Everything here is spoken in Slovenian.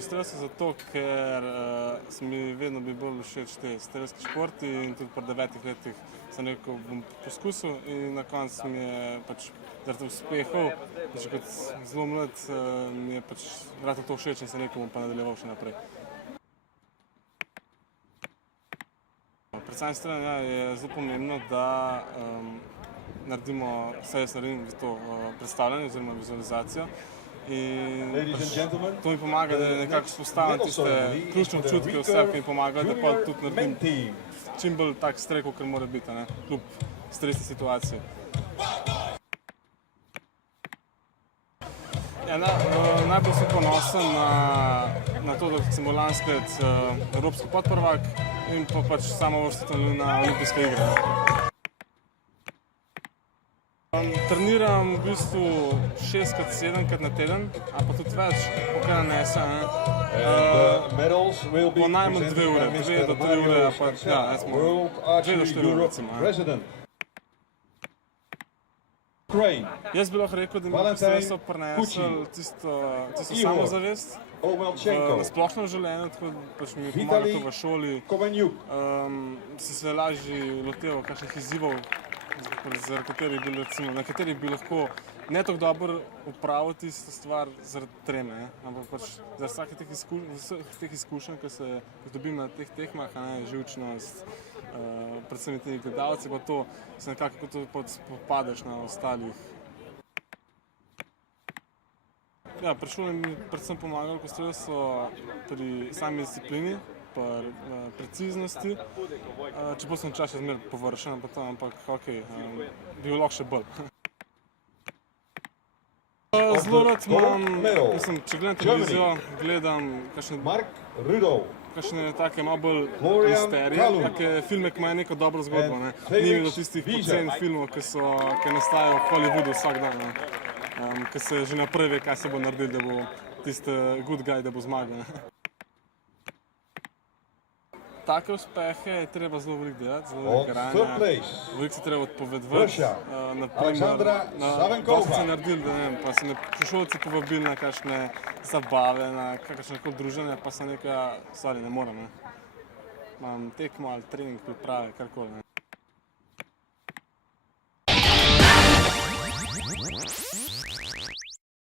Strelstvo zato, ker so mi vedno bi bolj všeč te strelski športi in tudi po 9 letih sem rekel, bom poskusil in na koncu mi je pač zaradi uspehov, že kot zelo mlad mi je pač vrata to všeč in sem rekel, bom pa nadaljeval še naprej. Pred samim streljanjem je zelo pomembno, da naredimo, vse jaz naredim to predstavljanje oziroma vizualizacijo. In to mi pomaga, da nekako spostavim tiste ključne občutke v sebi, ki mi pomagajo, da pa tudi naredim čim bolj tak strel, kot mora biti, kljub stresni situaciji. Najbolj sem ponosen na to, da sem bil lansko leto evropski podprvak in pa pač samo uvrstitev na olimpijske igre. Treniram v bistvu 6-7 na teden, ali pa tudi več, pokaj nanesem. Po najmanj 2 ure, 2 do 3 ure, pa ja, recimo 2 do 4 ure recimo. Jaz bi lahko rekel, da mi je strelstvo prineslo tisto samozavest na splošnem življenju, tako da pač mi pomaga to v šoli, si se lažje loteval kakšnih izzivov, na katerih bi lahko ne tako dobro opravil tisto stvar zaradi treme, ampak pač zaradi vseh teh izkušenj, ki dobim na teh tekmah, živčnost, predvsem teh gledalcev, pa to se nekako popadeš na ostalih. Ja, pri šoli mi predvsem pomagalo strelstvo pri sami disciplini, preciznosti, čeprav sem včasih zmeraj površen, ampak okej, bi lahko še bolj. Zelo rad imam, če gledam televizijo, gledam kakšne take malo bolj misterije, take filme, ki imajo neko dobro zgodbo, ni mi do tistih poceni filmov, ki nastajajo v Hollywoodu vsak dan, ki se že naprej ve, kaj se bo naredil, da bo tisti good guy, da bo zmagal. Take uspehe je treba zelo veliko delati, zelo veliko garanja, veliko se treba odpovedovati. Naprimer, dosti se naredil, da ne vem, pa so me sošolci povabili na kakšne zabave, na kakšne druženja, pa sem rekel, sorry, ne morem. Imam tekmo ali trening, priprave, karkoli.